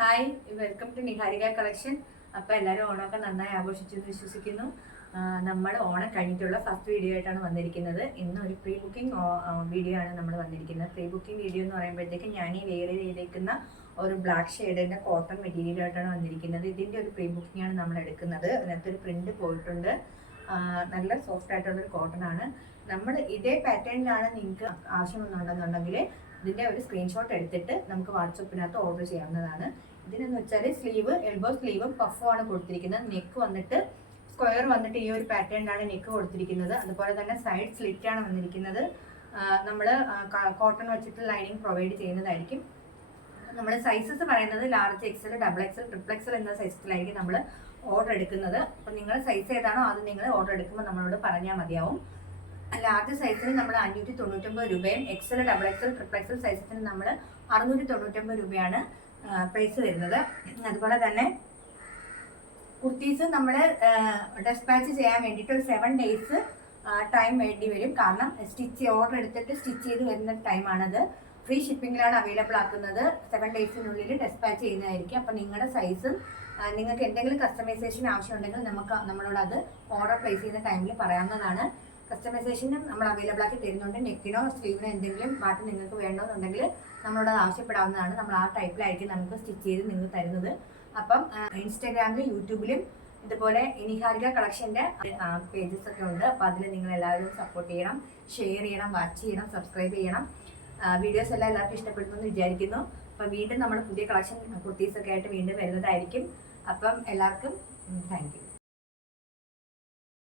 Hi, welcome to Niharika collection. അപ്പോൾ എല്ലാവരും ഓണമൊക്കെ നന്നായി ആഘോഷിച്ചെന്ന് വിശ്വസിക്കുന്നു. നമ്മൾ ഓണം കഴിഞ്ഞിട്ടുള്ള ഫസ്റ്റ് വീഡിയോ ആയിട്ടാണ് വന്നിരിക്കുന്നത്. ഇന്ന് ഒരു പ്രീ ബുക്കിംഗ് വീഡിയോ ആണ് നമ്മൾ വന്നിരിക്കുന്നത്. പ്രീ ബുക്കിംഗ് വീഡിയോ എന്ന് പറയുമ്പോഴത്തേക്ക് ഞാൻ ഈ വെയർ ചെയ്തേക്കുന്ന ഒരു ബ്ലാക്ക് ഷെയ്ഡിൻ്റെ കോട്ടൺ മെറ്റീരിയൽ ആയിട്ടാണ് വന്നിരിക്കുന്നത്. ഇതിൻ്റെ ഒരു പ്രീ ബുക്കിംഗ് ആണ് നമ്മൾ എടുക്കുന്നത്. അതിനകത്തൊരു പ്രിന്റ് പോയിട്ടുണ്ട്. നല്ല സോഫ്റ്റ് ആയിട്ടുള്ളൊരു കോട്ടൺ ആണ്. നമ്മൾ ഇതേ പാറ്റേണിലാണ് നിങ്ങൾക്ക് ആവശ്യമെന്നുണ്ടെന്നുണ്ടെങ്കിൽ ഇതിൻ്റെ ഒരു സ്ക്രീൻഷോട്ട് എടുത്തിട്ട് നമുക്ക് വാട്സപ്പിനകത്ത് ഓർഡർ ചെയ്യാവുന്നതാണ്. ഇതിനെന്ന് വെച്ചാൽ സ്ലീവ്, എൽബോ സ്ലീവും പഫും ആണ് കൊടുത്തിരിക്കുന്നത്. നെക്ക് വന്നിട്ട് സ്ക്വയർ വന്നിട്ട് ഈ ഒരു പാറ്റേണിലാണ് നെക്ക് കൊടുത്തിരിക്കുന്നത്. അതുപോലെ തന്നെ സൈഡ് സ്ലിറ്റ് ആണ് വന്നിരിക്കുന്നത്. നമ്മൾ കോട്ടൺ വെച്ചിട്ട് ലൈനിങ് പ്രൊവൈഡ് ചെയ്യുന്നതായിരിക്കും. നമ്മുടെ സൈസസ് പറയുന്നത് large XL, double XL, triple Excel എന്ന സൈസിലായിരിക്കും നമ്മൾ ഓർഡർ എടുക്കുന്നത്. അപ്പം നിങ്ങളുടെ സൈസ് ഏതാണോ അത് നിങ്ങൾ ഓർഡർ എടുക്കുമ്പോൾ നമ്മളോട് പറഞ്ഞാൽ മതിയാവും. ലാർജ് സൈസിന് നമ്മൾ 599 രൂപയും, XL, double XL, triple XL സൈസിന് നമ്മൾ 699 രൂപയാണ് പ്രൈസ് വരുന്നത്. അതുപോലെ തന്നെ കുർത്തീസ് നമ്മൾ ഡെസ്പാച്ച് ചെയ്യാൻ വേണ്ടിയിട്ട് ഒരു 7 days ടൈം വേണ്ടി വരും. കാരണം ഓർഡർ എടുത്തിട്ട് സ്റ്റിച്ച് ചെയ്ത് വരുന്ന ടൈമാണത്. ഫ്രീ ഷിപ്പിങ്ങിലാണ് അവൈലബിൾ ആക്കുന്നത്. 7 daysനുള്ളിൽ ഡെസ്പാച്ച് ചെയ്യുന്നതായിരിക്കും. അപ്പം നിങ്ങളുടെ സൈസും നിങ്ങൾക്ക് എന്തെങ്കിലും കസ്റ്റമൈസേഷൻ ആവശ്യമുണ്ടെങ്കിൽ നമ്മളോട് അത് ഓർഡർ പ്ലേസ് ചെയ്യുന്ന ടൈമിൽ പറയാവുന്നതാണ്. കസ്റ്റമൈസേഷനും നമ്മൾ അവൈലബിൾ ആക്കി തരുന്നുണ്ട്. നെക്കിനോ സ്ലീവിനോ എന്തെങ്കിലും മാറ്റം നിങ്ങൾക്ക് വേണമെന്നുണ്ടെങ്കിൽ നമ്മളോട് അത് ആവശ്യപ്പെടാവുന്നതാണ്. നമ്മൾ ആ ടൈപ്പിലായിരിക്കും നമുക്ക് സ്റ്റിച്ച് ചെയ്ത് നിങ്ങൾ തരുന്നത്. അപ്പം ഇൻസ്റ്റാഗ്രാമിലും യൂട്യൂബിലും ഇതുപോലെ നിഹാരിക കളക്ഷൻ്റെ പേജസ് ഒക്കെ ഉണ്ട്. അപ്പോൾ അതിൽ നിങ്ങൾ എല്ലാവരും സപ്പോർട്ട് ചെയ്യണം, ഷെയർ ചെയ്യണം, വാച്ച് ചെയ്യണം, സബ്സ്ക്രൈബ് ചെയ്യണം. വീഡിയോസ് എല്ലാം എല്ലാവർക്കും ഇഷ്ടപ്പെടുന്നു എന്ന് വിചാരിക്കുന്നു. അപ്പം വീണ്ടും നമ്മൾ പുതിയ കളക്ഷൻ കുർത്തീസൊക്കെ ആയിട്ട് വീണ്ടും വരുന്നതായിരിക്കും. അപ്പം എല്ലാവർക്കും താങ്ക് യു.